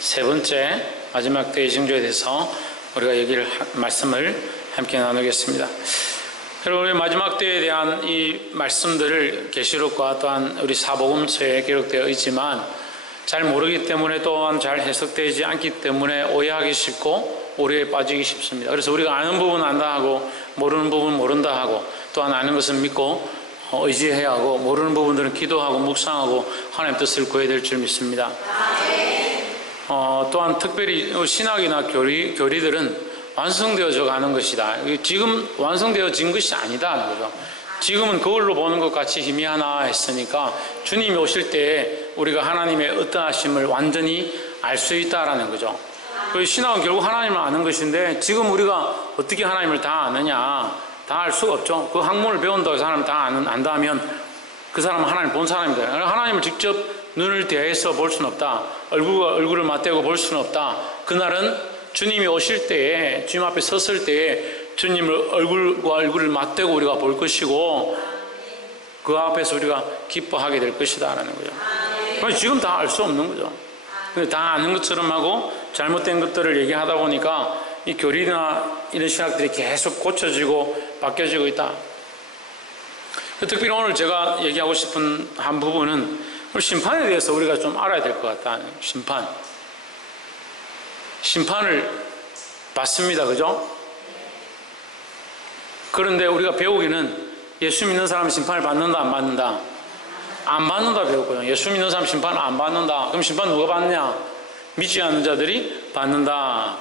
세 번째 마지막 때의 징조에 대해서 우리가 말씀을 함께 나누겠습니다. 여러분, 우리 마지막 때에 대한 이 말씀들을 계시록과 또한 우리 사복음서에 기록되어 있지만 잘 모르기 때문에 또한 잘 해석되지 않기 때문에 오해하기 쉽고 오류에 빠지기 쉽습니다. 그래서 우리가 아는 부분 안다 하고 모르는 부분 모른다 하고 또한 아는 것은 믿고 의지해야 하고 모르는 부분들은 기도하고 묵상하고 하나님 뜻을 구해야 될 줄 믿습니다. 또한 특별히 신학이나 교리들은 완성되어져 가는 것이다. 지금 완성되어진 것이 아니다 하는 거죠. 지금은 거울로 보는 것 같이 희미하나 했으니까 주님이 오실 때 우리가 하나님의 어떠하심을 완전히 알 수 있다라는 거죠. 신학은 결국 하나님을 아는 것인데 지금 우리가 어떻게 하나님을 다 아느냐, 다 알 수가 없죠. 그 학문을 배운다고 해서 하나님을 다 안다 하면 그 사람은 하나님을 본 사람이다. 하나님을 직접 눈을 대해서 볼 수는 없다. 얼굴을 맞대고 볼 수는 없다. 그날은 주님이 오실 때에, 주님 앞에 섰을 때에 주님을 얼굴과 얼굴을 맞대고 우리가 볼 것이고 그 앞에서 우리가 기뻐하게 될 것이다 라는 거죠. 지금 다 알 수 없는 거죠. 다 아는 것처럼 하고 잘못된 것들을 얘기하다 보니까 이 교리나 이런 신학들이 계속 고쳐지고 바뀌어지고 있다. 특별히 오늘 제가 얘기하고 싶은 한 부분은 심판에 대해서 우리가 좀 알아야 될 것 같다. 심판을 받습니다. 그죠? 그런데 우리가 배우기는 예수 믿는 사람은 심판을 받는다, 안 받는다? 안 받는다 배웠거든요. 예수 믿는 사람 심판을 안 받는다. 그럼 심판 누가 받느냐? 믿지 않는 자들이 받는다.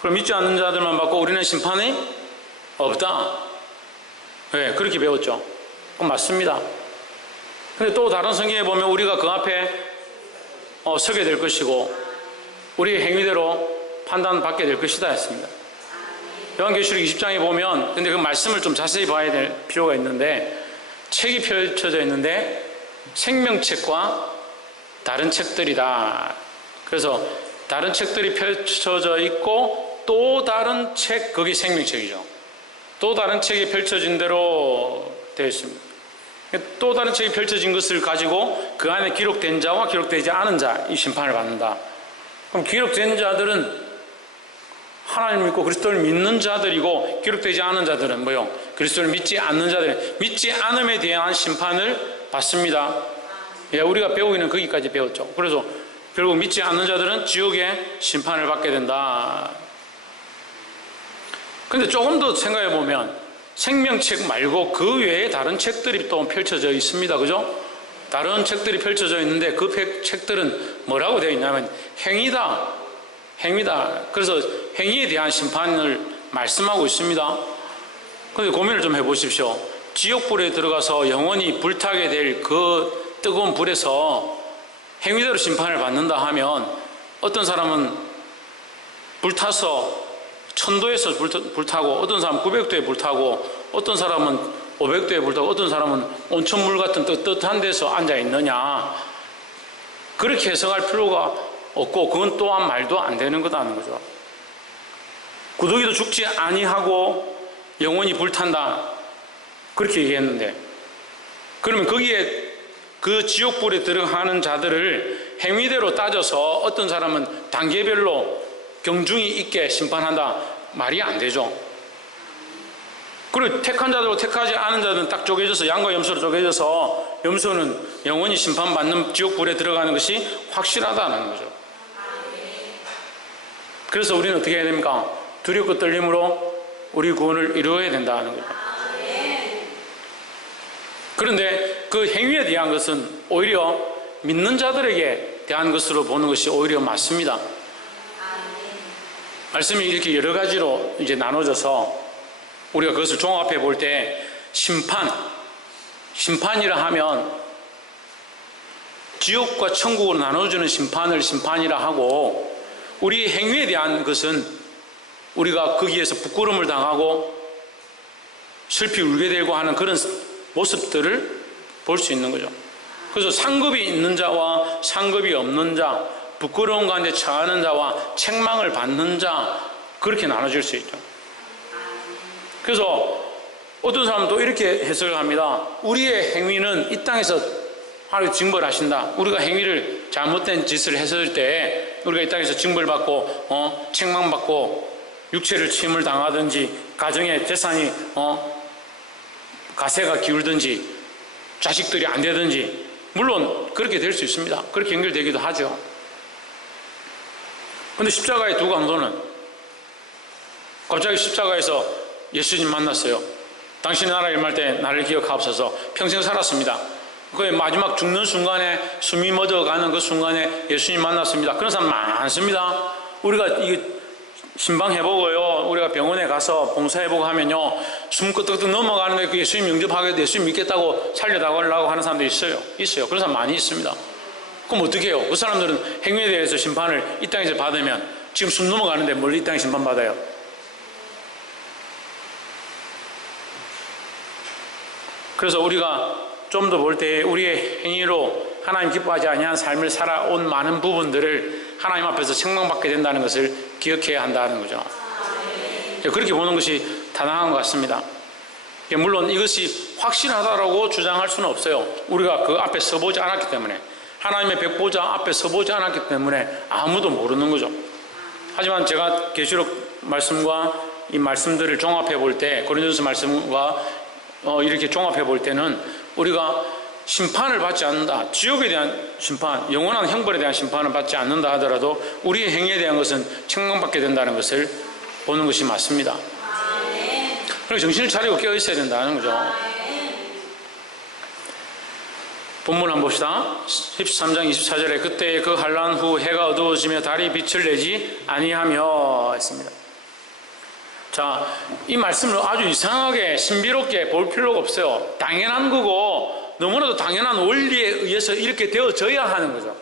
그럼 믿지 않는 자들만 받고 우리는 심판이 없다. 네, 그렇게 배웠죠. 그건 맞습니다. 근데 또 다른 성경에 보면 우리가 그 앞에 서게 될 것이고 우리의 행위대로 판단받게 될 것이다 했습니다. 요한계시록 20장에 보면, 근데 그 말씀을 좀 자세히 봐야 될 필요가 있는데, 책이 펼쳐져 있는데 생명책과 다른 책들이다. 그래서 다른 책들이 펼쳐져 있고 또 다른 책, 그게 생명책이죠. 또 다른 책이 펼쳐진 대로 되어 있습니다. 또 다른 책이 펼쳐진 것을 가지고 그 안에 기록된 자와 기록되지 않은 자, 이 심판을 받는다. 그럼 기록된 자들은 하나님을 믿고 그리스도를 믿는 자들이고 기록되지 않은 자들은 뭐요? 그리스도를 믿지 않는 자들은 믿지 않음에 대한 심판을 받습니다. 예, 우리가 배우기는 거기까지 배웠죠. 그래서 결국 믿지 않는 자들은 지옥의 심판을 받게 된다. 근데 조금 더 생각해 보면 생명책 말고 그 외에 다른 책들이 또 펼쳐져 있습니다. 그죠? 다른 책들이 펼쳐져 있는데 그 책들은 뭐라고 되어 있냐면 행위다. 행위다. 그래서 행위에 대한 심판을 말씀하고 있습니다. 그런데 고민을 좀 해보십시오. 지옥불에 들어가서 영원히 불타게 될 그 뜨거운 불에서 행위대로 심판을 받는다 하면 어떤 사람은 불타서 1000도에서 불타고 어떤 사람은 900도에 불타고 어떤 사람은 500도에 불타고 어떤 사람은 온천물 같은 뜨뜻한 데서 앉아 있느냐, 그렇게 해석할 필요가 없고 그건 또한 말도 안 되는 거다는 거죠. 구더기도 죽지 아니하고 영원히 불탄다, 그렇게 얘기했는데, 그러면 거기에 그 지옥불에 들어가는 자들을 행위대로 따져서 어떤 사람은 단계별로 경중이 있게 심판한다, 말이 안 되죠. 그리고 택한 자들과 택하지 않은 자들은 딱 쪼개져서 양과 염소로 쪼개져서 염소는 영원히 심판받는 지옥불에 들어가는 것이 확실하다는 거죠. 그래서 우리는 어떻게 해야 됩니까? 두렵고 떨림으로 우리 구원을 이루어야 된다는 거죠. 그런데 그 행위에 대한 것은 오히려 믿는 자들에게 대한 것으로 보는 것이 오히려 맞습니다. 말씀이 이렇게 여러 가지로 이제 나눠져서 우리가 그것을 종합해 볼 때 심판이라 하면 지옥과 천국으로 나눠주는 심판을 심판이라 하고, 우리 행위에 대한 것은 우리가 거기에서 부끄러움을 당하고 슬피 울게 되고 하는 그런 모습들을 볼 수 있는 거죠. 그래서 상급이 있는 자와 상급이 없는 자, 부끄러운 가운데 처하는 자와 책망을 받는 자, 그렇게 나눠질 수 있죠. 그래서 어떤 사람은 또 이렇게 해석을 합니다. 우리의 행위는 이 땅에서 하나님 징벌하신다. 우리가 행위를 잘못된 짓을 했을 때 우리가 이 땅에서 징벌받고 책망받고 육체를 침을 당하든지 가정의 재산이 가세가 기울든지 자식들이 안 되든지 물론 그렇게 될 수 있습니다. 그렇게 연결되기도 하죠. 그런데 십자가의 두 강도는 갑자기 십자가에서 예수님 만났어요. 당신의 나라에 임할 때 나를 기억하옵소서. 평생 살았습니다. 그 마지막 죽는 순간에 숨이 멎어가는 그 순간에 예수님 만났습니다. 그런 사람 많습니다. 우리가 이게 신방해보고요, 우리가 병원에 가서 봉사해보고 하면요, 숨 끄떡끄떡 넘어가는 거 예수님 영접하게 예수님 믿겠다고 살려달라고 하는 사람도 있어요. 그런 사람 많이 있습니다. 그럼 어떻게 해요? 그 사람들은 행위에 대해서 심판을 이 땅에서 받으면 지금 숨 넘어가는데 뭘 이 땅에 심판받아요? 그래서 우리가 좀 더 볼 때 우리의 행위로 하나님 기뻐하지 아니한 삶을 살아온 많은 부분들을 하나님 앞에서 책망받게 된다는 것을 기억해야 한다는 거죠. 그렇게 보는 것이 타당한 것 같습니다. 물론 이것이 확실하다고 주장할 수는 없어요. 우리가 그 앞에 서보지 않았기 때문에, 하나님의 백보자 앞에 서보지 않았기 때문에 아무도 모르는 거죠. 하지만 제가 계시록 말씀과 이 말씀들을 종합해 볼 때, 고린도서 말씀과 이렇게 종합해 볼 때는 우리가 심판을 받지 않는다, 지옥에 대한 심판, 영원한 형벌에 대한 심판을 받지 않는다 하더라도 우리의 행위에 대한 것은 책망받게 된다는 것을 보는 것이 맞습니다. 그래서 정신을 차리고 깨어 있어야 된다는 거죠. 본문 한번 봅시다. 13장 24절에 그때 그 환난 후 해가 어두워지며 달이 빛을 내지 아니하며 했습니다. 자, 이 말씀을 아주 이상하게 신비롭게 볼 필요가 없어요. 당연한 거고 너무나도 당연한 원리에 의해서 이렇게 되어져야 하는 거죠.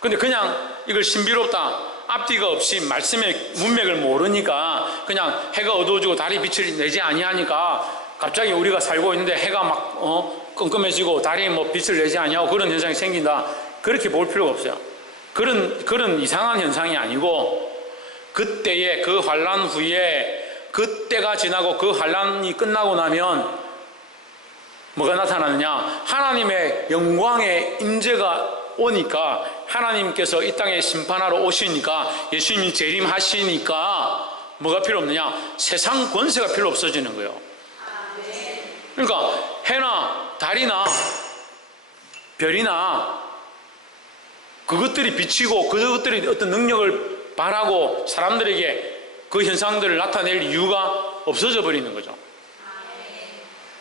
근데 그냥 이걸 신비롭다, 앞뒤가 없이 말씀의 문맥을 모르니까 그냥 해가 어두워지고 달이 빛을 내지 아니하니까 갑자기 우리가 살고 있는데 해가 막 끔끔해지고 달이 뭐 빛을 내지 아니하고 그런 현상이 생긴다, 그렇게 볼 필요가 없어요. 그런 이상한 현상이 아니고 그때의 그 환난 후에, 그때가 지나고 그 환난이 끝나고 나면 뭐가 나타나느냐, 하나님의 영광의 임재가 오니까, 하나님께서 이 땅에 심판하러 오시니까, 예수님이 재림하시니까 뭐가 필요 없느냐, 세상 권세가 필요 없어지는 거예요. 그러니까 해나 달이나 별이나 그것들이 비치고 그것들이 어떤 능력을 발하고 사람들에게 그 현상들을 나타낼 이유가 없어져 버리는 거죠.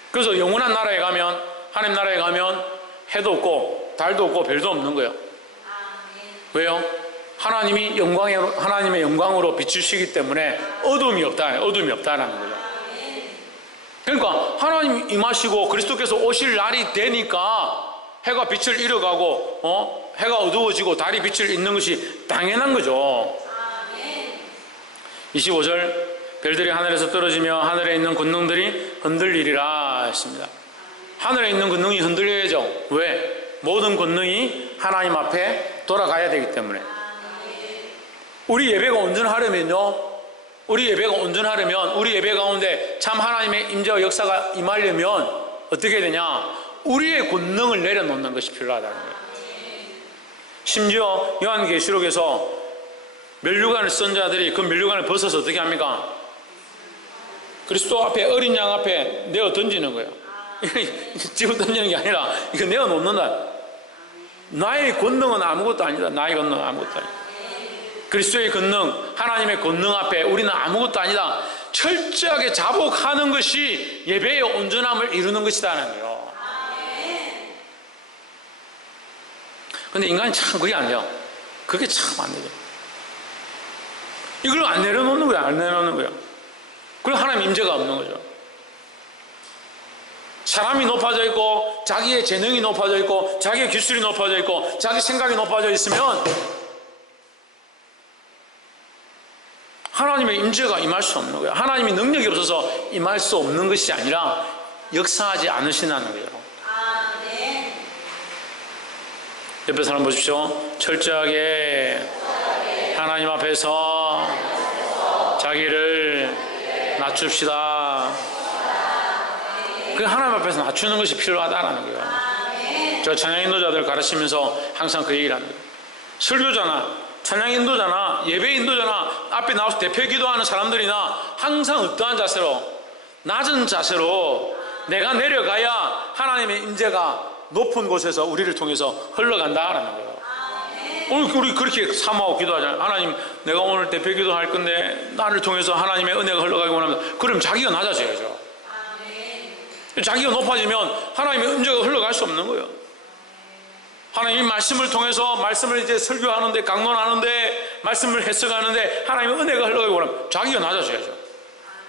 그래서 영원한 나라에 가면, 하나님 나라에 가면 해도 없고 달도 없고 별도 없는 거예요. 왜요? 하나님의 영광으로 비추시기 때문에 어둠이 없다라는 거죠. 그러니까 하나님 임하시고 그리스도께서 오실 날이 되니까 해가 빛을 잃어가고 해가 어두워지고 달이 빛을 잃는 것이 당연한 거죠. 25절 별들이 하늘에서 떨어지며 하늘에 있는 권능들이 흔들리리라 했습니다. 하늘에 있는 권능이 흔들려야죠. 왜? 모든 권능이 하나님 앞에 돌아가야 되기 때문에. 우리 예배가 온전하려면요, 우리 예배 가운데 참 하나님의 임재와 역사가 임하려면 어떻게 되냐, 우리의 권능을 내려놓는 것이 필요하다는 거예요. 심지어 요한계시록에서 면류관을 쓴 자들이 그 면류관을 벗어서 어떻게 합니까? 그리스도 앞에, 어린 양 앞에 내어 던지는 거예요. 집어 던지는 게 아니라 이거 내어 놓는다. 나의 권능은 아무것도 아니다. 나의 권능은 아무것도 아니다. 그리스도의 권능, 하나님의 권능 앞에 우리는 아무것도 아니다. 철저하게 자복하는 것이 예배의 온전함을 이루는 것이다는 거예요. 근데 인간이 참 그게 안 돼요. 그게 참 안 되죠. 이걸 안 내려놓는 거야. 그리고 하나님 임재가 없는 거죠. 사람이 높아져 있고 자기의 재능이 높아져 있고 자기의 기술이 높아져 있고 자기 생각이 높아져 있으면 하나님의 임재가 임할 수 없는 거예요. 하나님이 능력이 없어서 임할 수 없는 것이 아니라 역사하지 않으시다는 거예요. 옆에 사람 보십시오. 철저하게 하나님 앞에서 자기를 낮춥시다. 그 하나님 앞에서 낮추는 것이 필요하다는 거예요. 제가 찬양 인도자들 가르치면서 항상 그 얘기를 합니다. 설교자나 찬양 인도자나 예배 인도자나 앞에 나와서 대표 기도하는 사람들이나 항상 어떠한 자세로, 낮은 자세로 내가 내려가야 하나님의 임재가 높은 곳에서 우리를 통해서 흘러간다라는 거예요. 오늘 우리 그렇게 사모하고 기도하잖아요. 하나님, 내가 오늘 대표 기도할 건데 나를 통해서 하나님의 은혜가 흘러가기 원합니다. 그럼 자기가 낮아져야죠. 자기가 높아지면 하나님의 은혜가 흘러갈 수 없는 거예요. 하나님이 말씀을 통해서 말씀을 이제 설교하는데, 강론하는데, 말씀을 해석하는데 하나님의 은혜가 흘러가기 원하면 자기가 낮아져야죠.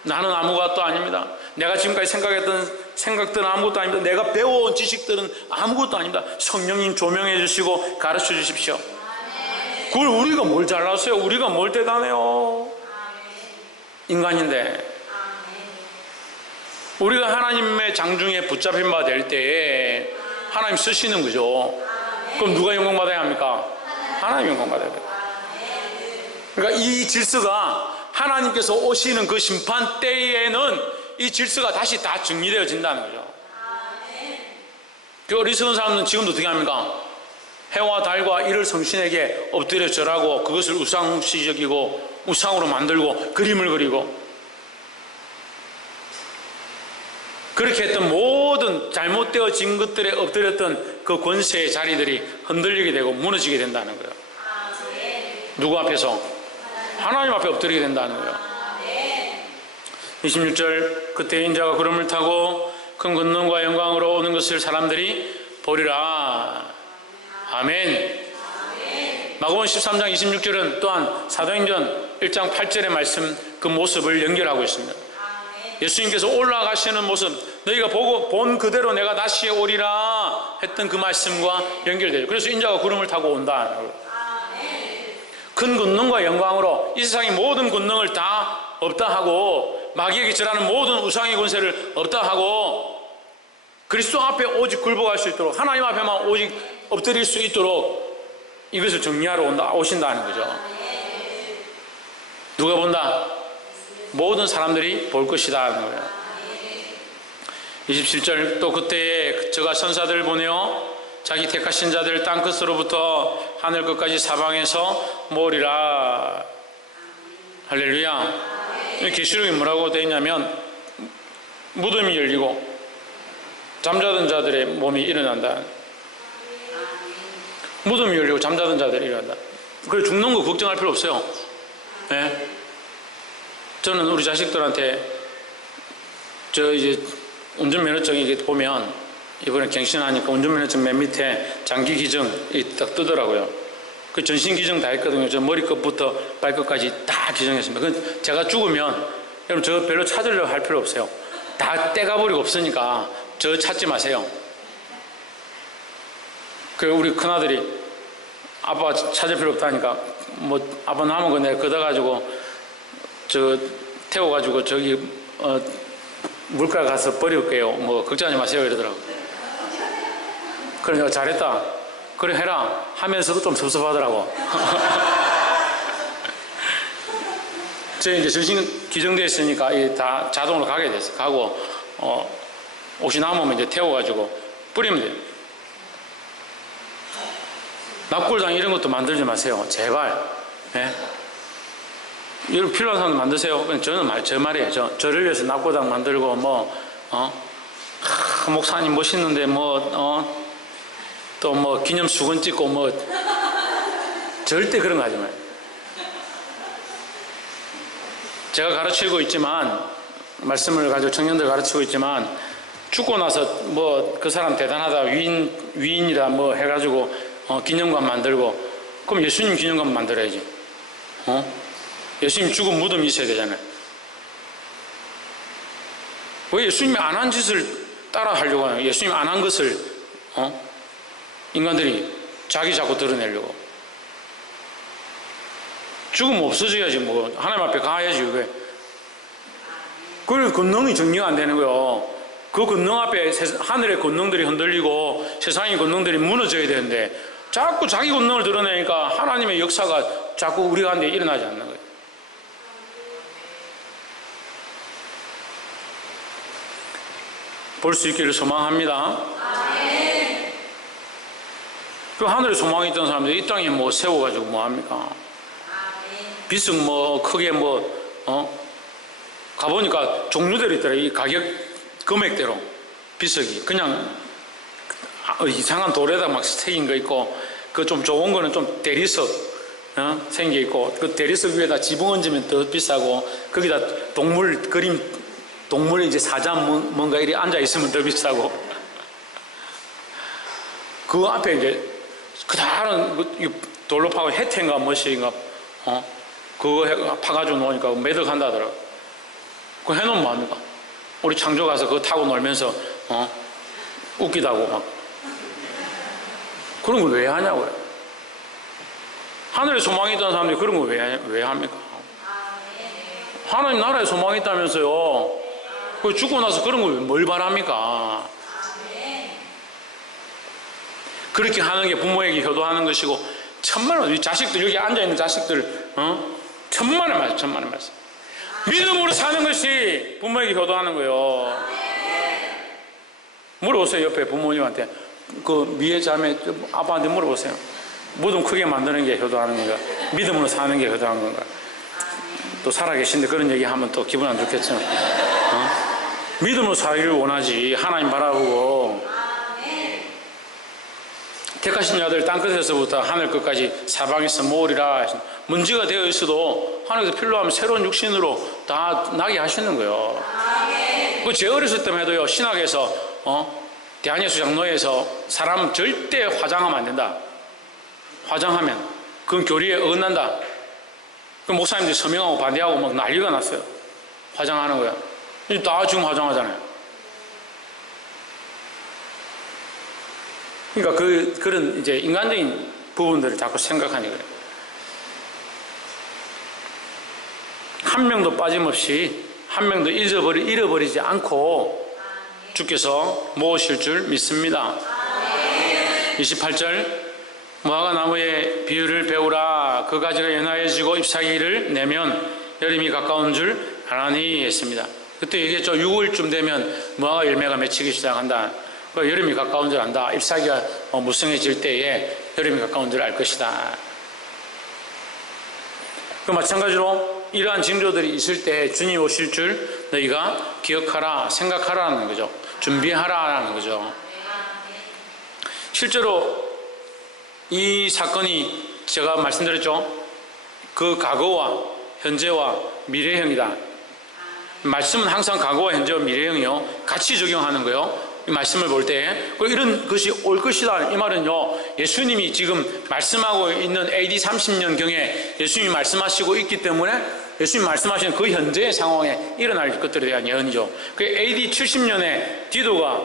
나는 아무것도 아닙니다. 내가 지금까지 생각했던 생각들은 아무것도 아닙니다. 내가 배워온 지식들은 아무것도 아닙니다. 성령님 조명해 주시고 가르쳐 주십시오. 그걸 우리가 뭘 잘났어요? 우리가 뭘 대단해요? 인간인데. 우리가 하나님의 장중에 붙잡힌 바 될 때에 하나님 쓰시는 거죠. 그럼 누가 영광 받아야 합니까? 하나님 영광 받아야 돼요. 그러니까 이 질서가 하나님께서 오시는 그 심판 때에는 이 질서가 다시 다 정리되어진다는 거죠. 그 어리석은 사람은 지금도 어떻게 합니까? 해와 달과 이를 성신에게 엎드려 절하고 그것을 우상시적이고 우상으로 만들고 그림을 그리고, 그렇게 했던 모든 잘못되어진 것들에 엎드렸던 그 권세의 자리들이 흔들리게 되고 무너지게 된다는 거예요. 누구 앞에서? 하나님 앞에 엎드리게 된다는 거예요. 26절, 그때 인자가 구름을 타고 큰 권능과 영광으로 오는 것을 사람들이 보리라. 아멘. 마가복음 13장 26절은 또한 사도행전 1장 8절의 말씀, 그 모습을 연결하고 있습니다. 예수님께서 올라가시는 모습, 너희가 보고 본 그대로 내가 다시 오리라 했던 그 말씀과 연결돼요. 그래서 인자가 구름을 타고 온다. 큰 권능과 영광으로 이 세상의 모든 권능을 다 없다 하고, 마귀에게 절하는 모든 우상의 권세를 없다 하고, 그리스도 앞에 오직 굴복할 수 있도록, 하나님 앞에만 오직 엎드릴 수 있도록 이것을 정리하러 오신다는 거죠. 누가 본다? 모든 사람들이 볼 것이다 하는 거예요. 27절, 또 그때에 저가 천사들을 보내어 자기 택하신 자들 땅끝으로부터 하늘 끝까지 사방에서 모으리라. 할렐루야. 계시록이 뭐라고 되어 있냐면, 무덤이 열리고 잠자던 자들의 몸이 일어난다. 무덤이 열리고 잠자던 자들이 일어난다. 그래, 죽는 거 걱정할 필요 없어요. 네? 저는 우리 자식들한테 이제 운전면허증 이게 보면, 이번에 갱신하니까 운전면허증 맨 밑에 장기 기증이 딱 뜨더라고요. 그 전신 기증 다 했거든요. 저 머리끝부터 발끝까지 다 기증했습니다. 그 제가 죽으면 여러분 저 별로 찾으려고 할 필요 없어요. 다 떼가버리고 없으니까 저 찾지 마세요. 그 우리 큰아들이 아빠 찾을 필요 없다니까, 뭐 아빠 남은 거 내가 걷어가지고 저 태워가지고 저기 물가 가서 버릴게요. 뭐 걱정하지 마세요 이러더라고. 그래 내가 잘했다, 그래 해라 하면서도 좀 섭섭하더라고. 저 이제 전신 기증되어 있으니까 다 자동으로 가게 됐어. 가고 옷이 남으면 이제 태워가지고 뿌리면 돼요. 납골당 이런 것도 만들지 마세요, 제발. 네? 이런 필요한 사람도 만드세요. 저는 제 말이에요. 저를 위해서 납골당 만들고 목사님 멋있는데 또 뭐 기념 수건 찍고 절대 그런 거 하지 마요. 제가 가르치고 있지만, 말씀을 가지고 청년들 가르치고 있지만, 죽고 나서 뭐 그 사람 대단하다, 위인이다 뭐 해가지고 기념관 만들고, 그럼 예수님 기념관 만들어야지. 예수님 죽은 무덤이 있어야 되잖아요. 왜 예수님이 안 한 짓을 따라 하려고 하냐? 예수님이 안 한 것을 인간들이 자기 자꾸 드러내려고. 죽으면 없어져야지, 뭐 하나님 앞에 가야지. 왜? 그 권능이 정리가 안 되는 거예요. 그 권능 앞에 하늘의 권능들이 흔들리고 세상의 권능들이 무너져야 되는데, 자꾸 자기 권능을 드러내니까 하나님의 역사가 자꾸 우리 가운데 일어나지 않는 거예요. 볼 수 있기를 소망합니다. 그 하늘에 소망이 있던 사람들이 이 땅에 뭐 세워가지고 뭐 합니까? 비석 뭐 크게 가보니까 종류대로 있더라. 이 가격 금액대로 비석이 그냥 이상한 돌에다 막 새긴 거 있고, 그 좀 좋은 거는 좀 대리석 생겨 있고, 그 대리석 위에다 지붕 얹으면 더 비싸고, 거기다 동물 그림, 동물이 이제 사자 뭔가 이리 앉아 있으면 더 비싸고, 그 앞에 이제 그다른 돌로 파고 해태인가 뭐시인가 그거 파가지고 놓으니까 매덕 한다더라. 그거 해놓으면 뭐합니까? 우리 창조 가서 그거 타고 놀면서 웃기다고 막 그런 걸 왜 하냐고요. 하늘에 소망이 있다는 사람들이 그런 걸 왜 합니까? 하나님 나라에 소망이 있다면서요. 그 죽고 나서 그런 걸 뭘 바랍니까? 그렇게 하는 게 부모에게 효도하는 것이고, 천만의 자식들, 여기 앉아있는 자식들 천만의 말씀. 믿음으로 사는 것이 부모에게 효도하는 거예요. 물어보세요. 옆에 부모님한테, 그 미애 자매 아빠한테 물어보세요. 무덤 크게 만드는 게 효도하는 건가, 믿음으로 사는 게 효도하는 건가. 또 살아계신데 그런 얘기하면 또 기분 안 좋겠죠. 믿음으로 살기를 원하지. 하나님 바라보고, 택하신 자들 땅끝에서부터 하늘 끝까지 사방에서 모으리라. 문제가 되어 있어도 하나님께서 필요하면 새로운 육신으로 다 나게 하시는 거예요. 제 어렸을 때만 해도요, 신학에서 대한예수 장로에서 사람 절대 화장하면 안 된다. 화장하면 그건 교리에 어긋난다. 그 목사님들이 서명하고 반대하고 막 난리가 났어요. 화장하는 거야. 다 지금 화장하잖아요. 그러니까 그런 이제 인간적인 부분들을 자꾸 생각하니 그래요. 한 명도 빠짐없이, 한 명도 잃어버리지 않고 주께서 모으실 줄 믿습니다. 28절, 무화과 나무의 비유를 배우라. 그 가지가 연하여지고 잎사귀를 내면 여름이 가까운 줄 아나니 했습니다. 그때 얘기했죠. 6월쯤 되면 무화과 열매가 맺히기 시작한다. 여름이 가까운 줄 안다. 잎사귀가 무성해질 때에 여름이 가까운 줄 알 것이다. 그 마찬가지로 이러한 징조들이 있을 때 주님 오실 줄 너희가 기억하라, 생각하라는 거죠. 준비하라는 거죠. 실제로 이 사건이 제가 말씀드렸죠. 그 과거와 현재와 미래형이다. 말씀은 항상 과거와 현재와 미래형이요, 같이 적용하는 거예요. 이 말씀을 볼 때 이런 것이 올 것이다. 이 말은요, 예수님이 지금 말씀하고 있는 AD 30년경에 예수님이 말씀하시고 있기 때문에 예수님이 말씀하시는 그 현재의 상황에 일어날 것들에 대한 예언이죠. 그 AD 70년에 디도가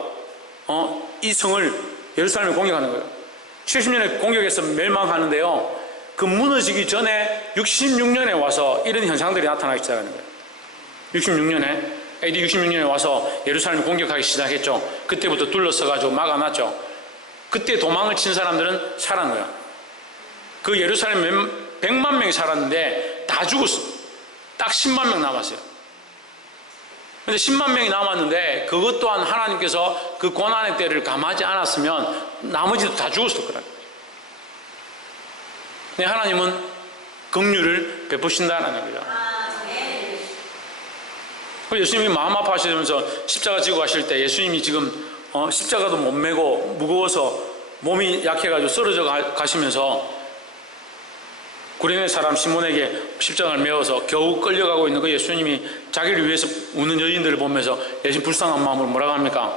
이 성을, 예루살렘을 공격하는 거예요. 70년에 공격해서 멸망하는데요, 그 무너지기 전에 66년에 와서 이런 현상들이 나타나기 시작하는 거예요. 66년에 AD 66년에 와서 예루살렘을 공격하기 시작했죠. 그때부터 둘러서가지고 막아놨죠. 그때 도망을 친 사람들은 살아난 거야. 그 예루살렘 100만 명이 살았는데 다 죽었어. 딱 10만 명 남았어요. 근데 10만 명이 남았는데 그것 또한 하나님께서 그 고난의 때를 감하지 않았으면 나머지도 다 죽었을 거라. 근데 하나님은 긍휼을 베푸신다는 거죠. 예수님이 마음 아파하시면서 십자가 지고 가실 때 예수님이 지금 십자가도 못 메고 무거워서 몸이 약해가지고 쓰러져 가시면서 구레네 사람 시몬에게 십자가를 메어서 겨우 끌려가고 있는 그 예수님이 자기를 위해서 우는 여인들을 보면서 예수님 불쌍한 마음으로 뭐라고 합니까?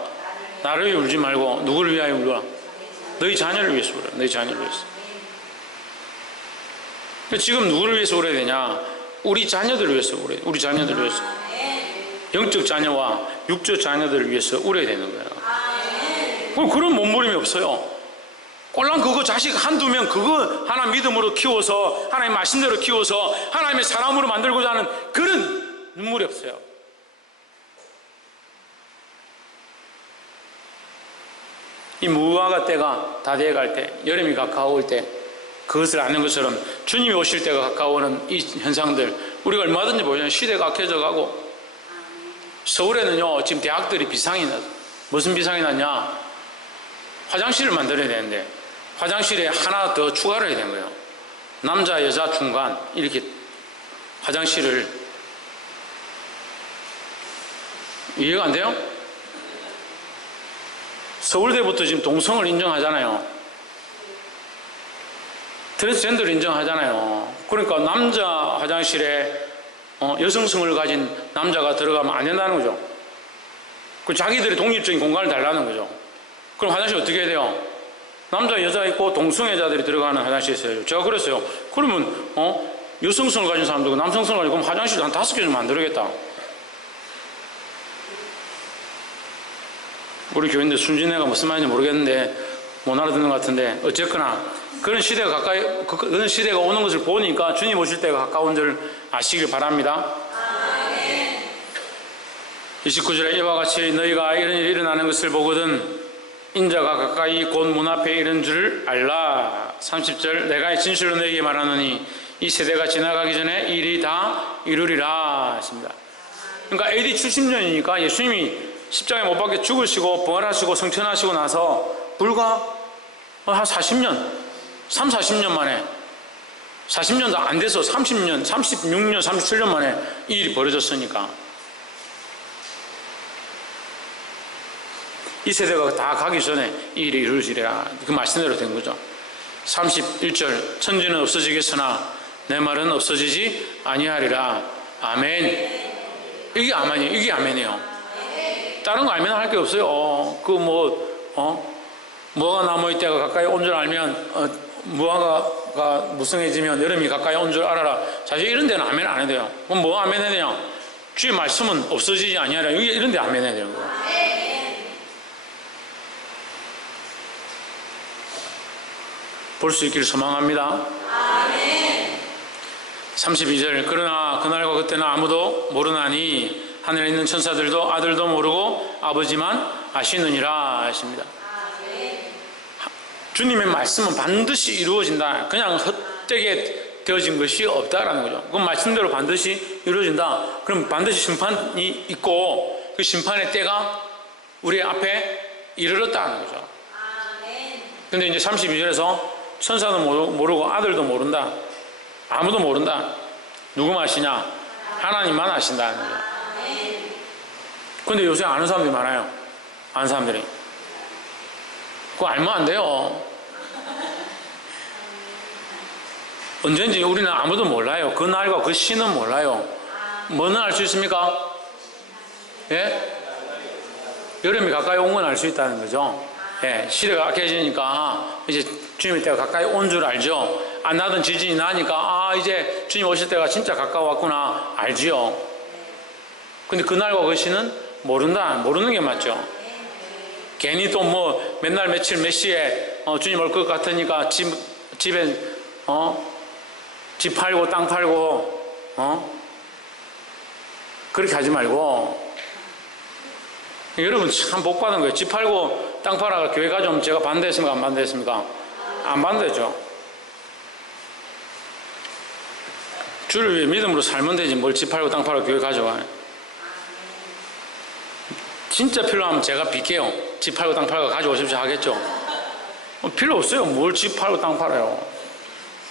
나를 위해 울지 말고 누구를 위하여 울라? 너희 자녀를 위해서 울라. 너희 자녀를 위해서. 지금 누구를 위해서 울어야 되냐? 우리 자녀들을 위해서 울어야 돼. 우리 자녀들을 위해서. 영적 자녀와 육적 자녀들을 위해서 울어야 되는 거예요. 그런 몸부림이 없어요. 꼴랑 그거 자식 한두 명 그거 하나 믿음으로 키워서 하나님 말씀대로 키워서 하나님의 사람으로 만들고자 하는 그런 눈물이 없어요. 이 무화과 때가 다 돼갈 때, 여름이 가까울 때 그것을 아는 것처럼 주님이 오실 때가 가까워오는 이 현상들 우리가 얼마든지 보잖아요. 시대가 악해져 가고, 서울에는요 지금 대학들이 비상이 났어요. 무슨 비상이 났냐? 화장실을 만들어야 되는데 화장실에 하나 더 추가를 해야 되는 거예요. 남자 여자 중간 이렇게 화장실을. 이해가 안 돼요? 서울대부터 지금 동성을 인정하잖아요. 트랜스젠더를 인정하잖아요. 그러니까 남자 화장실에 여성성을 가진 남자가 들어가면 안 된다는 거죠. 그 자기들의 독립적인 공간을 달라는 거죠. 그럼 화장실 어떻게 해야 돼요? 남자, 여자 있고 동성애자들이 들어가는 화장실이 있어요. 제가 그랬어요. 그러면 여성성을 가진 사람들과 남성성을 가지고 그럼 화장실 한 5개 좀 만들어야겠다. 우리 교인들 순진해가 무슨 말인지 모르겠는데 못 알아듣는 것 같은데 어쨌거나 그런 시대가 오는 것을 보니까 주님 오실 때가 가까운 줄 아시길 바랍니다. 29절에 이와 같이 너희가 이런 일이 일어나는 것을 보거든 인자가 가까이 곧 문 앞에 이른 줄을 알라. 30절 내가 진실로 너희에게 말하노니 이 세대가 지나가기 전에 이 일이 다 이루리라 하십니다. 그러니까 AD 70년이니까 예수님이 십자가에 못 박혀 죽으시고 부활하시고 성천하시고 나서 불과 한 40년 40년 만에 40년도 안 돼서 30년 36년 37년 만에 이 일이 벌어졌으니까 이 세대가 다 가기 전에 이 일이 이루어지리라. 그 말씀대로 된 거죠. 31절 천지는 없어지겠으나 내 말은 없어지지 아니하리라. 아멘. 이게 아멘이에요. 이게 아멘이에요. 다른 거 알면 할 게 없어요. 무화과 나무의 때가 가까이 온 줄 알면 무화과가 무성해지면 여름이 가까이 온 줄 알아라. 사실 이런 데는 아멘 안 해야 돼요. 그럼 뭐 아멘 해야 되냐? 주의 말씀은 없어지지 아니하리라. 이런 데 아멘 해야 되는 거예요. 볼 수 있기를 소망합니다. 아멘. 32절 그러나 그날과 그때는 아무도 모르나니 하늘에 있는 천사들도 아들도 모르고 아버지만 아시느니라 하십니다. 아멘. 주님의 말씀은 반드시 이루어진다. 그냥 헛되게 되어진 것이 없다라는 거죠. 그럼 말씀대로 반드시 이루어진다. 그럼 반드시 심판이 있고 그 심판의 때가 우리 앞에 이르렀다는 거죠. 근데 이제 32절에서 천사는 모르고 아들도 모른다. 아무도 모른다. 누구만 아시냐? 하나님만 아신다는 거죠. 근데 요새 아는 사람들이 많아요. 아는 사람들이. 그거 알면 안 돼요. 언젠지 우리는 아무도 몰라요. 그 날과 그 시는 몰라요. 뭐는 알 수 있습니까? 예? 여름이 가까이 온 건 알 수 있다는 거죠. 예, 시대가 악해지니까 이제 주님의 때가 가까이 온 줄 알죠. 안 나던 지진이 나니까 이제 주님 오실 때가 진짜 가까웠구나 알지요. 근데 그날과 그 시는 모른다. 모르는 게 맞죠. 괜히 또 뭐 맨날 며칠 몇 시에 주님 올 것 같으니까 집에 집 팔고 땅 팔고 그렇게 하지 말고. 여러분 참 복 받은 거예요. 집 팔고 땅 팔아가 교회 가져오면 제가 반대했습니까? 안 반대했습니까? 안 반대죠. 주를 위해 믿음으로 살면 되지 뭘 집 팔고 땅 팔고 교회 가져와요. 진짜 필요하면 제가 빌게요. 집 팔고 땅 팔고 가져오십시오 하겠죠. 필요 없어요. 뭘 집 팔고 땅 팔아요.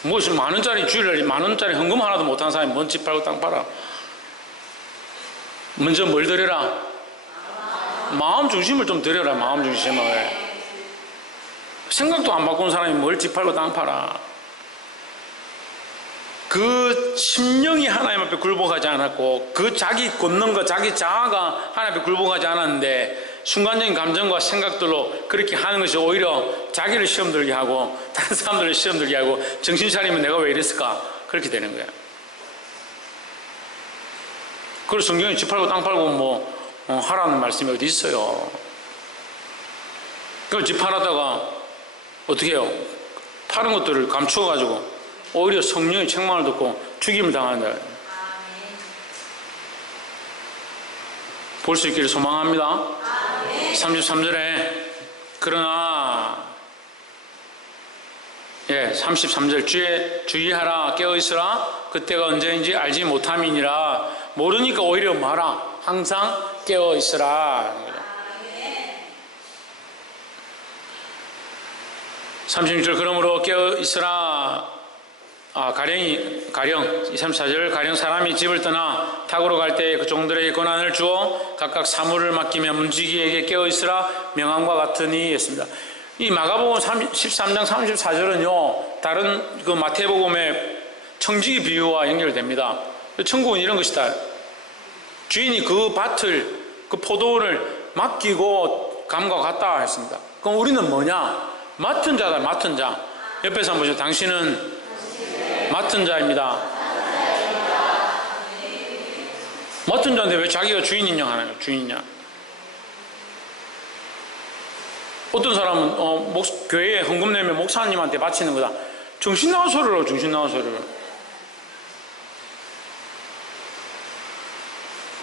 무엇이 만원짜리 주일날 만원짜리 헌금 하나도 못하는 사람이 뭔 집 팔고 땅 팔아. 먼저 뭘 드려라? 마음 중심을 좀 드려라. 마음 중심을. 생각도 안 바꾼 사람이 뭘 집 팔고 땅 팔아. 그 심령이 하나님 앞에 굴복하지 않았고 그 자기 권능과 자기 자아가 하나님 앞에 굴복하지 않았는데 순간적인 감정과 생각들로 그렇게 하는 것이 오히려 자기를 시험 들게 하고 다른 사람들을 시험 들게 하고 정신 차리면 내가 왜 이랬을까 그렇게 되는 거야. 그래서 성경에 집 팔고 땅 팔고 하라는 말씀이 어디 있어요. 그 집 팔았다가 어떻게 해요? 파는 것들을 감추어가지고 오히려 성령의 책망을 듣고 죽임을 당한다. 볼 수 있기를 소망합니다. 33절에 그러나 33절 주의하라 깨어있으라 그때가 언제인지 알지 못함이니라. 모르니까 오히려 뭐하라 항상 깨어있으라. 36절 그러므로 깨어있으라 가령 24절 가령 사람이 집을 떠나 탁으로 갈 때에 그 종들에게 권한을 주어 각각 사물을 맡기며 문지기에게 깨어있으라 명함과 같으니 했습니다. 이 마가복음 13장 34절은요 다른 그 마태복음의 청지기 비유와 연결됩니다. 천국은 이런 것이다. 주인이 그 밭을 그 포도원을 맡기고 감과 같다 했습니다. 그럼 우리는 뭐냐? 맡은 자다. 맡은 자. 옆에서 한번 보시죠. 당신은 맡은 자입니다. 맡은 자인데 왜 자기가 주인인 양 하나요? 주인인 양. 어떤 사람은 교회에 헌금 내면 목사님한테 바치는 거다. 정신 나간 소리를 하고 정신 나간 소리를.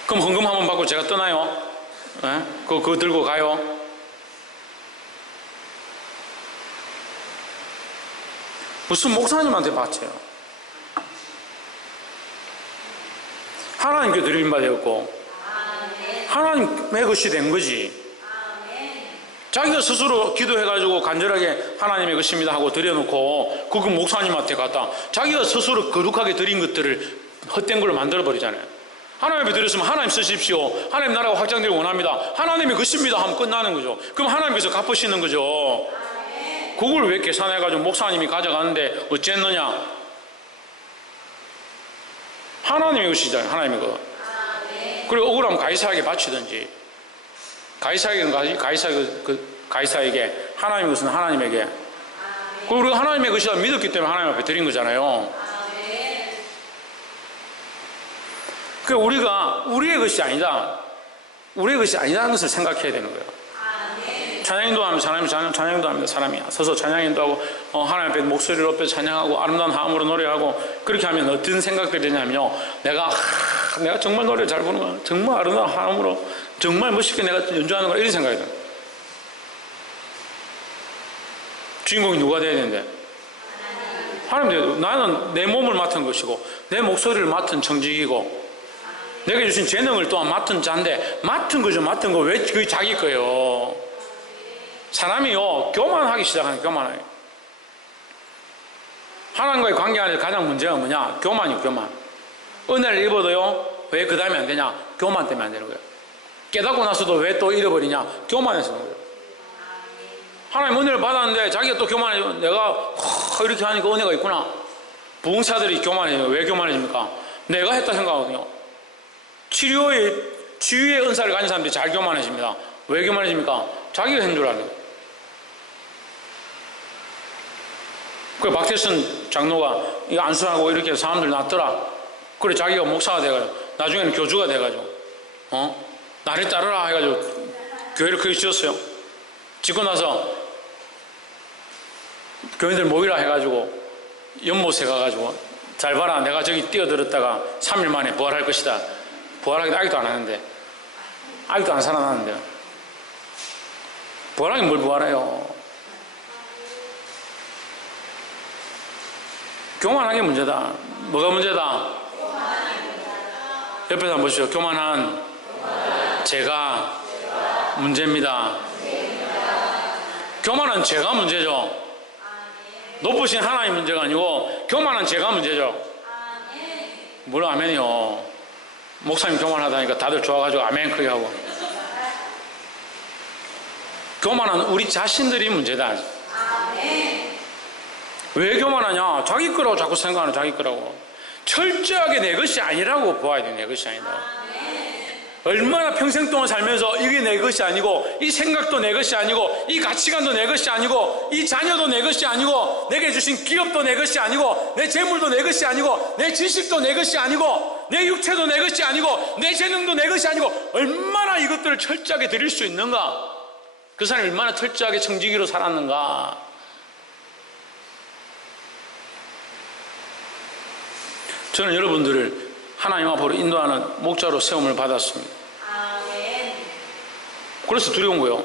그럼 헌금 한번 받고 제가 떠나요? 네? 그거 들고 가요? 무슨 목사님한테 바쳐요? 하나님께 드린 바 되었고 하나님의 것이 된 거지. 자기가 스스로 기도해가지고 간절하게 하나님의 것입니다 하고 드려놓고 그거 목사님한테 갖다 자기가 스스로 거룩하게 드린 것들을 헛된 걸로 만들어버리잖아요. 하나님 앞에 드렸으면 하나님 쓰십시오. 하나님 나라가 확장되길 원합니다. 하나님의 것입니다 하면 끝나는 거죠. 그럼 하나님께서 갚으시는 거죠. 그걸 왜 계산해가지고 목사님이 가져가는데 어쨌느냐? 하나님의 것이잖아요. 하나님의 것. 그리고 억울하면 가이사에게 바치든지 가이사에게 하나님의 것은 하나님에게. 그리고 우리가 하나님의 것이다 믿었기 때문에 하나님 앞에 드린 거잖아요. 그러니까 우리가 우리의 것이 아니다. 우리의 것이 아니라는 것을 생각해야 되는 거예요. 찬양인도 하면 찬양인도 합니다. 사람이 서서 찬양인도 하고 하나님 앞에 목소리를 높여서 찬양하고 아름다운 하음으로 노래하고 그렇게 하면 어떤 생각들이 되냐면요. 내가 정말 노래를 잘 부르는 거야. 정말 아름다운 하음으로 정말 멋있게 내가 연주하는 거야. 이런 생각이 들어요. 주인공이 누가 돼야 되는데? 하나님 돼야 돼. 나는 내 몸을 맡은 것이고 내 목소리를 맡은 청직이고 내가 주신 재능을 또한 맡은 자인데 맡은 거죠. 맡은 거 왜 그게 자기 거예요. 사람이요 교만하기 시작하는 교만하기. 하나님과의 관계 안에서 가장 문제가 뭐냐? 교만이요. 교만. 은혜를 입어도요 왜 그 다음에 안 되냐? 교만 때문에 안 되는 거예요. 깨닫고 나서도 왜 또 잃어버리냐? 교만해서 그런 거예요. 하나님 은혜를 받았는데 자기가 또 교만해져. 내가 이렇게 하니까 은혜가 있구나. 부흥사들이 교만해져요. 왜 교만해집니까? 내가 했다 생각하거든요. 치유의 은사를 가진 사람들이 잘 교만해집니다. 왜 교만해집니까? 자기가 한 줄 아는 거예요. 그 박태선 장로가 이거 안수하고 이렇게 사람들 놨더라. 그래 자기가 목사가 돼가지고 나중에는 교주가 돼가지고 나를 따르라 해가지고 교회를 크게 지었어요. 짓고 나서 교인들 모이라 해가지고 연못에 가가지고 잘 봐라 내가 저기 뛰어들었다가 3일 만에 부활할 것이다. 부활하기도 아직도 안 하는데 아직도 안 살아나는데 부활하긴 뭘 부활해요. 교만한 게 문제다. 뭐가 문제다? 옆에서 한번 보시죠. 교만한 제가 문제입니다. 교만한 제가 문제죠. 높으신 하나님 문제가 아니고 교만한 제가 문제죠. 물론 아멘이요. 목사님 교만하다니까 다들 좋아가지고 아멘 크게 하고. 교만한 우리 자신들이 문제다. 왜 교만하냐? 자기 거라고 자꾸 생각하는 자기 거라고. 철저하게 내 것이 아니라고 보아야 돼. 내 것이 아니다. 얼마나 평생 동안 살면서 이게 내 것이 아니고 이 생각도 내 것이 아니고 이 가치관도 내 것이 아니고 이 자녀도 내 것이 아니고 내게 주신 기업도 내 것이 아니고 내 재물도 내 것이 아니고 내 지식도 내 것이 아니고 내 육체도 내 것이 아니고 내 재능도 내 것이 아니고 얼마나 이것들을 철저하게 드릴 수 있는가? 그 사람이 얼마나 철저하게 청지기로 살았는가? 저는 여러분들을 하나님 앞으로 인도하는 목자로 세움을 받았습니다. 그래서 두려운 거예요.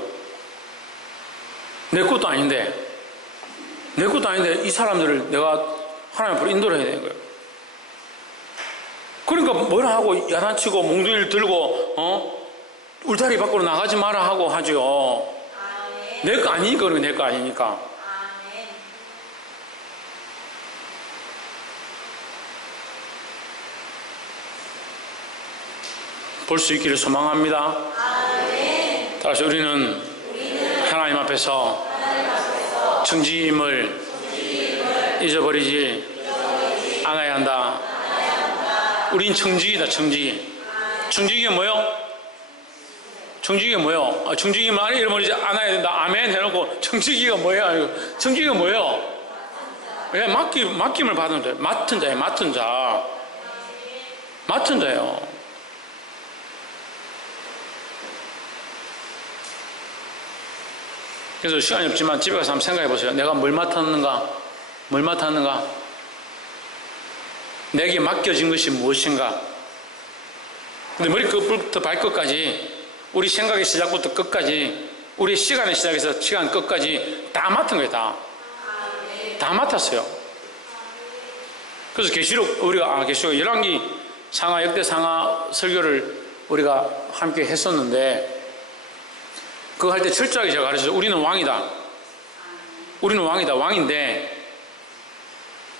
내 것도 아닌데 이 사람들을 내가 하나님 앞으로 인도를 해야 되는 거예요. 그러니까 뭐라 하고 야단치고 몽둥이를 들고 울타리 밖으로 나가지 마라 하고 하죠. 내 거 아니니까. 그러면 내 거 아니니까. 볼 수 있기를 소망합니다. 다시 우리는 하나님 앞에서 청지임을 잊어버리지 않아야 한다. 우린 청지기다. 청지기가 뭐요? 청지기가 뭐요? 청지기만 잃어버리지 않아야 된다. 아멘 해놓고 청지기가 뭐야? 청지기가 뭐요? 왜 맡김을 받은 자예요. 맡은 자예요. 그래서 시간이 없지만 집에 가서 한번 생각해 보세요. 내가 뭘 맡았는가? 내게 맡겨진 것이 무엇인가? 근데 머리끝부터 발끝까지, 우리 생각의 시작부터 끝까지, 우리 시간의 시작에서 시간 끝까지 다 맡은 거예요. 다 맡았어요. 그래서 우리가 열왕기 상하, 역대 상하 설교를 우리가 함께 했었는데, 그거 할 때 철저하게 제가 가르쳐서 우리는 왕이다.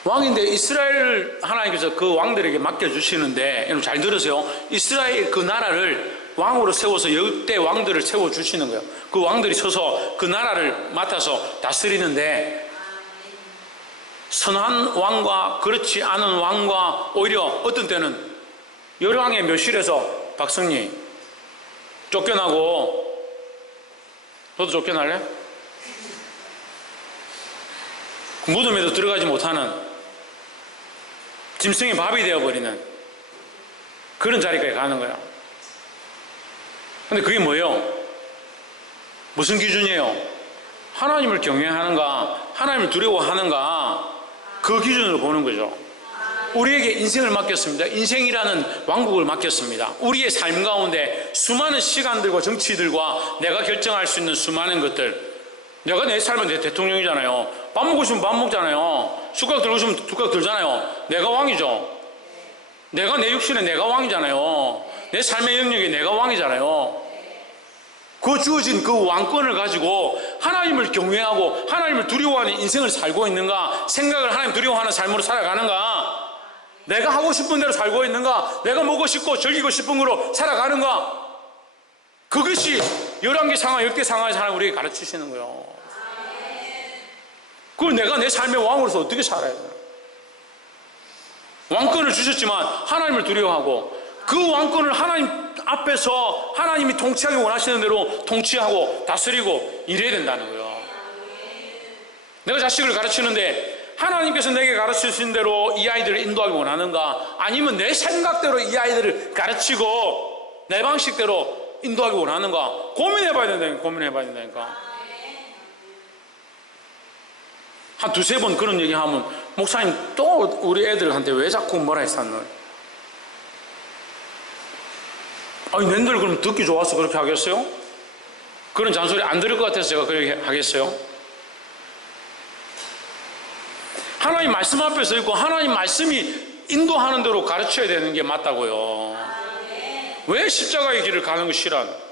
왕인데 이스라엘 하나님께서 그 왕들에게 맡겨주시는데, 여러분 잘 들으세요. 이스라엘 그 나라를 왕으로 세워서 역대 왕들을 세워주시는 거예요. 그 왕들이 서서 그 나라를 맡아서 다스리는데, 선한 왕과 그렇지 않은 왕과 오히려 어떤 때는 열왕의 묘실에서 박성리 쫓겨나고, 너도 쫓겨날래? 무덤에도 들어가지 못하는 짐승의 밥이 되어버리는 그런 자리까지 가는 거야. 근데 그게 뭐예요? 무슨 기준이에요? 하나님을 경외하는가, 하나님을 두려워하는가, 그 기준으로 보는 거죠. 우리에게 인생을 맡겼습니다. 인생이라는 왕국을 맡겼습니다. 우리의 삶 가운데 수많은 시간들과 정치들과 내가 결정할 수 있는 수많은 것들, 내가 내 삶은 내 대통령이잖아요. 밥 먹고 싶으면 밥 먹잖아요. 숟가락 들고 싶으면 숟가락 들잖아요. 내가 왕이죠. 내가 내 육신에 내가 왕이잖아요. 내 삶의 영역에 내가 왕이잖아요. 그 주어진 그 왕권을 가지고 하나님을 경외하고 하나님을 두려워하는 인생을 살고 있는가, 생각을 하나님 두려워하는 삶으로 살아가는가, 내가 하고 싶은 대로 살고 있는가, 내가 먹고 싶고 즐기고 싶은 거로 살아가는가, 그것이 열왕기 상하, 역대 상하에서 하나님 우리에게 가르치시는 거예요. 그걸 내가 내 삶의 왕으로서 어떻게 살아야 돼요? 왕권을 주셨지만 하나님을 두려워하고 그 왕권을 하나님 앞에서 하나님이 통치하기 원하시는 대로 통치하고 다스리고 이래야 된다는 거예요. 내가 자식을 가르치는데 하나님께서 내게 가르치신 대로 이 아이들을 인도하기 원하는가, 아니면 내 생각대로 이 아이들을 가르치고 내 방식대로 인도하기 원하는가, 고민해봐야 된다니까. 한 두세 번 그런 얘기하면 목사님 또 우리 애들한테 왜 자꾸 뭐라 했었노? 아니 낸들 그럼 듣기 좋아서 그렇게 하겠어요? 그런 잔소리 안 들을 것 같아서 제가 그렇게 하겠어요? 하나님 말씀 앞에 서 있고 하나님 말씀이 인도하는 대로 가르쳐야 되는 게 맞다고요. 왜 십자가의 길을 가는 것이란?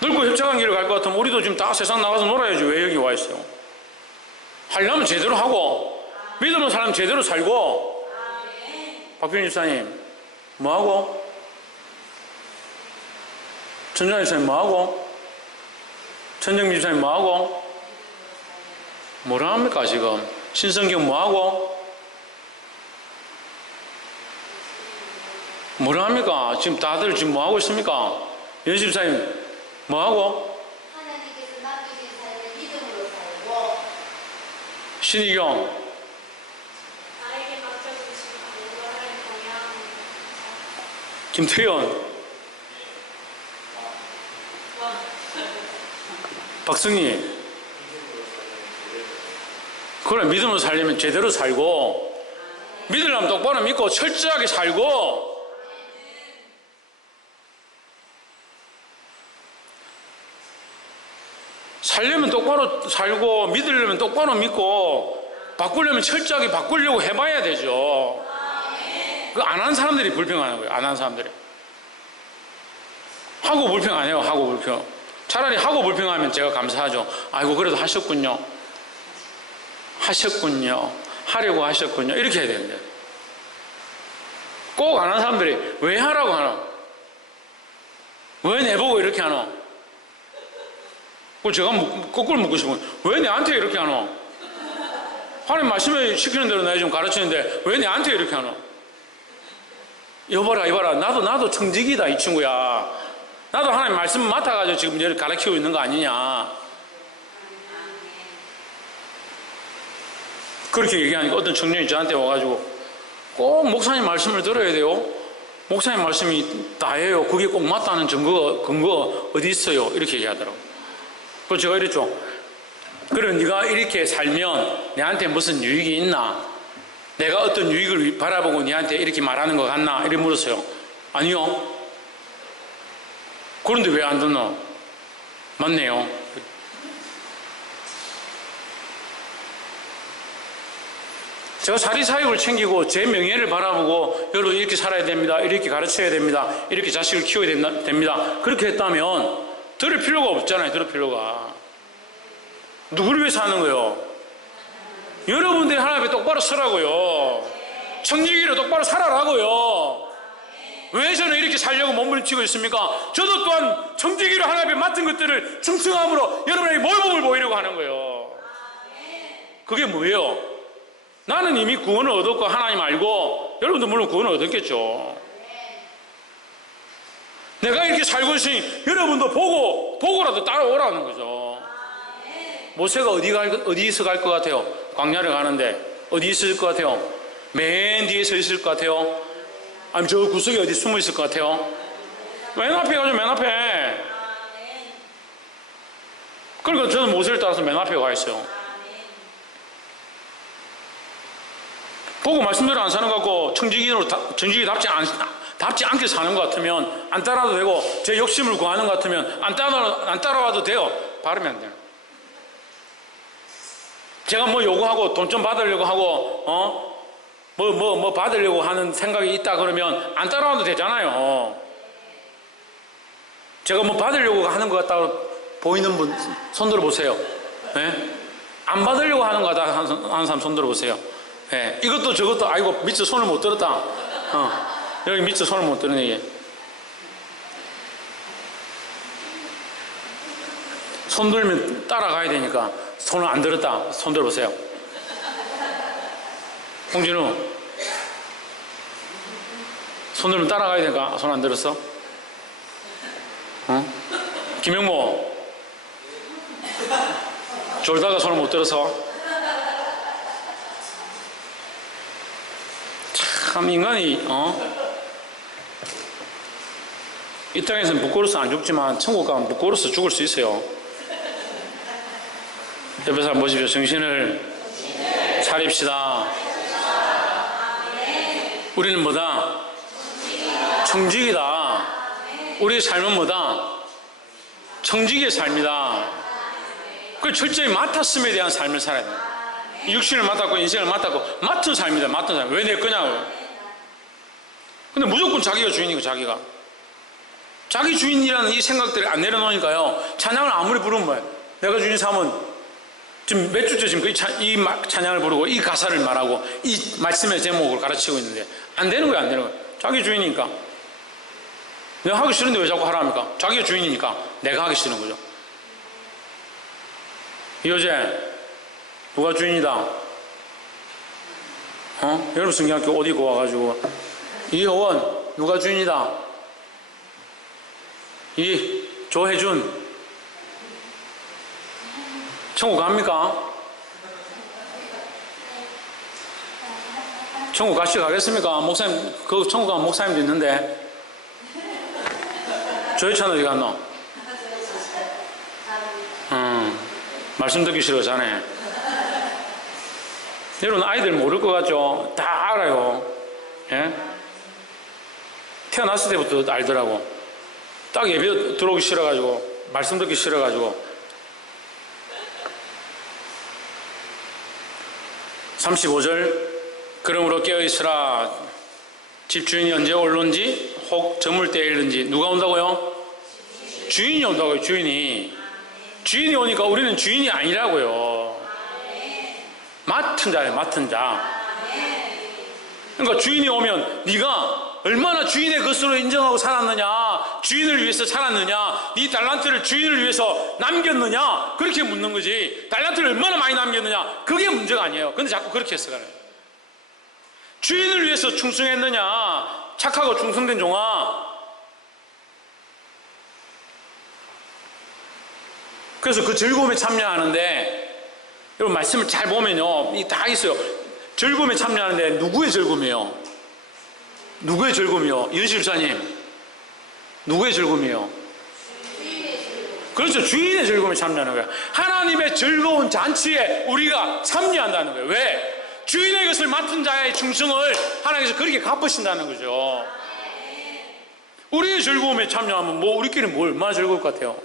넓고 협착한 길을 갈 것 같으면 우리도 지금 다 세상 나가서 놀아야지 왜 여기 와 있어요? 하려면 제대로 하고 믿음은 사람 제대로 살고. 박병희 집사님 뭐하고? 전정희 집사님 뭐하고? 천정미 집사님 뭐하고? 뭐라 합니까 지금? 신성경 뭐하고? 뭐라 합니까? 지금 다들 지금 뭐하고 있습니까? 연희 집사님 뭐하고? 하나님께서 맡기신 삶을 믿음으로 살고. 신희경 나에게 맡겨주신 모든 동양. 김태현 박승희, 그래 믿음으로 살려면 제대로 살고, 믿으려면 똑바로 믿고 철저하게 살고, 살려면 똑바로 살고, 믿으려면 똑바로 믿고, 바꾸려면 철저하게 바꾸려고 해봐야 되죠. 그거 안 하는 사람들이 불평하는 거예요. 안 하는 사람들이. 하고 불평 안 해요. 하고 불평. 차라리 하고 불평하면 제가 감사하죠. 아이고 그래도 하셨군요. 하려고 하셨군요. 이렇게 해야 되는데 꼭 안 하는 사람들이 왜 하라고 하노? 왜 내보고 이렇게 하노? 그걸 제가 거꾸로 묻고 싶은 왜 내한테 이렇게 하노? 하나님 말씀에 시키는 대로 나 좀 가르치는데 왜 내한테 이렇게 하노? 여봐라 이봐라 나도 청직이다 이 친구야. 나도 하나님 말씀 맡아가지고 지금 얘를 가르치고 있는 거 아니냐. 그렇게 얘기하니까 어떤 청년이 저한테 와가지고 꼭 목사님 말씀을 들어야 돼요. 목사님 말씀이 다예요. 그게 꼭 맞다는 근거 어디 있어요? 이렇게 얘기하더라고. 그래서 제가 이랬죠. 그래 네가 이렇게 살면 내한테 무슨 유익이 있나? 내가 어떤 유익을 바라보고 네한테 이렇게 말하는 것 같나? 이렇게 물었어요. 아니요. 그런데 왜 안 듣노? 맞네요. 제가 사리사욕을 챙기고 제 명예를 바라보고 여러분 이렇게 살아야 됩니다. 이렇게 가르쳐야 됩니다. 이렇게 자식을 키워야 됩니다. 그렇게 했다면 들을 필요가 없잖아요. 들을 필요가. 누구를 위해서 하는 거예요? 여러분들이 하나님 앞에 똑바로 서라고요. 청지기로 똑바로 살아라고요. 왜 저는 이렇게 살려고 몸부림치고 있습니까? 저도 또한 청지기로 하나님 앞에 맡은 것들을 충성함으로 여러분에게 모범을 보이려고 하는 거예요. 그게 뭐예요? 나는 이미 구원을 얻었고 하나님 알고 여러분도 물론 구원을 얻었겠죠. 내가 이렇게 살고 있으니 여러분도 보고라도 따라오라는 거죠. 모세가 어디서 갈 것 같아요? 광야를 가는데 어디 있을 것 같아요? 맨 뒤에 서 있을 것 같아요? 아니면 저 구석에 어디 숨어 있을 것 같아요? 맨 앞에 가죠. 맨 앞에. 그러니까 저는 모세를 따라서 맨 앞에 가 있어요. 보고 말씀대로 안 사는 것 같고 정직이답지 않게 사는 것 같으면 안 따라도 되고 제 욕심을 구하는 것 같으면 안 따라와도 돼요. 바르면 안 돼요. 제가 뭐 요구하고 돈 좀 받으려고 하고 뭐 받으려고 하는 생각이 있다 그러면 안 따라와도 되잖아요. 제가 뭐 받으려고 하는 것 같다고 보이는 분 손 들어보세요. 네? 안 받으려고 하는 것 같다 하는 사람 손 들어보세요. 네. 이것도 저것도 아이고 밑에 손을 못 들었다. 여기 밑에 손을 못 드는 얘기. 손 들면 따라가야 되니까 손을 안 들었다. 손 들어보세요. 홍진우 손 들면 따라가야 되니까 손 안 들었어? 김영모 졸다가 손을 못 들어서 참 인간이 이 땅에서는 부끄러워서 안 죽지만 천국 가면 부끄러워서 죽을 수 있어요. 옆에 사람 보십시오. 정신을 차립시다. 우리는 뭐다? 청직이다. 우리의 삶은 뭐다? 청직의 삶이다. 그 철저히 맡았음에 대한 삶을 살아야 돼. 육신을 맡았고 인생을 맡았고 맡은 삶이다. 맡은 삶. 왜 내 거냐고. 근데 무조건 자기가 주인이고 자기 주인이라는 이 생각들을 안 내려놓으니까요. 찬양을 아무리 부르면 뭐예요? 내가 주인 삼은 지금 몇 주째 지금 이 찬양을 부르고 이 가사를 말하고 이 말씀의 제목을 가르치고 있는데 안 되는 거예요. 안 되는 거예요. 자기 주인이니까. 내가 하기 싫은데 왜 자꾸 하라 합니까? 자기가 주인이니까 내가 하기 싫은 거죠. 이 여제 누가 주인이다? 여러분 성경학교 옷 입고 와가지고 이 여원 누가 주인이다? 이 조혜준 천국 갑니까? 천국 가겠습니까? 목사님, 그 천국 가면 목사님도 있는데. 조혜찬 어디 갔노? 말씀 듣기 싫어, 자네. 여러분, 아이들 모를 것 같죠? 다 알아요. 예? 태어났을 때부터 알더라고. 딱 예배 들어오기 싫어가지고, 말씀 듣기 싫어가지고. 35절 그러므로 깨어있으라. 집주인이 언제 올는지 혹 저물 때에 일는지. 누가 온다고요? 주인이 온다고요. 주인이 오니까 우리는 주인이 아니라고요. 맡은 자예요. 맡은 자. 그러니까 주인이 오면 네가 얼마나 주인의 것으로 인정하고 살았느냐, 주인을 위해서 살았느냐, 네 달란트를 주인을 위해서 남겼느냐, 그렇게 묻는 거지. 달란트를 얼마나 많이 남겼느냐, 그게 문제가 아니에요. 근데 자꾸 그렇게 해석하는 거예요. 주인을 위해서 충성했느냐, 착하고 충성된 종아. 그래서 그 즐거움에 참여하는데, 여러분 말씀을 잘 보면요, 이 다 있어요. 즐거움에 참여하는데 누구의 즐거움이에요? 누구의 즐거움이요? 연실사님, 누구의 즐거움이에요? 그렇죠. 주인의 즐거움에 참여하는 거예요. 하나님의 즐거운 잔치에 우리가 참여한다는 거예요. 왜? 주인의 것을 맡은 자의 충성을 하나님께서 그렇게 갚으신다는 거죠. 우리의 즐거움에 참여하면 뭐 우리끼리 뭘 얼마나 즐거울 것 같아요?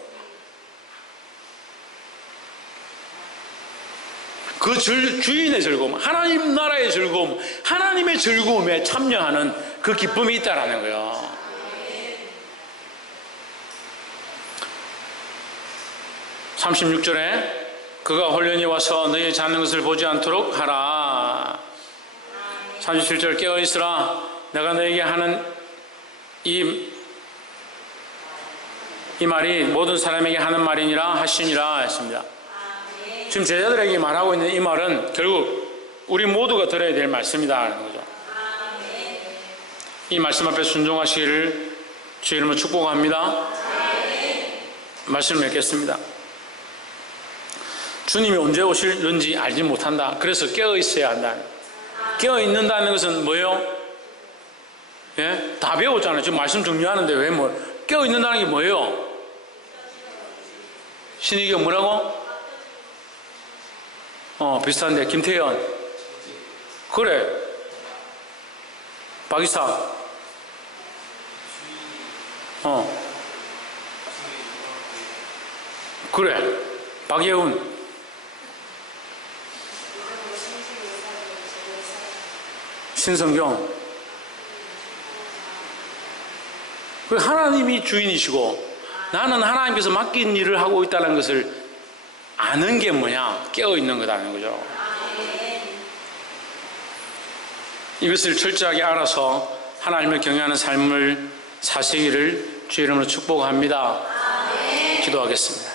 그 주인의 즐거움, 하나님 나라의 즐거움, 하나님의 즐거움에 참여하는 그 기쁨이 있다라는 거예요. (36절에) 그가 홀련히 와서 너희 자는 것을 보지 않도록 하라. 37절 깨어있으라. 내가 너에게 하는 이 말이 모든 사람에게 하는 말이니라 하시니라 했습니다. 지금 제자들에게 말하고 있는 이 말은 결국 우리 모두가 들어야 될 말씀이다 하는 거죠. 이 말씀 앞에 순종하시기를 주의 이름으로 축복합니다. 말씀을 맺겠습니다. 주님이 언제 오실는지 알지 못한다. 그래서 깨어 있어야 한다. 깨어 있는다는 것은 뭐예요? 예? 다 배웠잖아요. 지금 말씀 정리하는데 왜 뭐 깨어 있는다는 게 뭐예요? 신이경 뭐라고? 비슷한데 김태현. 그래. 박이사. 그래. 박예훈. 신성경. 그 하나님이 주인이시고 나는 하나님께서 맡긴 일을 하고 있다는 것을 아는 게 뭐냐? 깨어 있는 거다는 거죠. 이것을 철저하게 알아서 하나님을 경외하는 삶을 사시기를 주의 이름으로 축복합니다. 기도하겠습니다.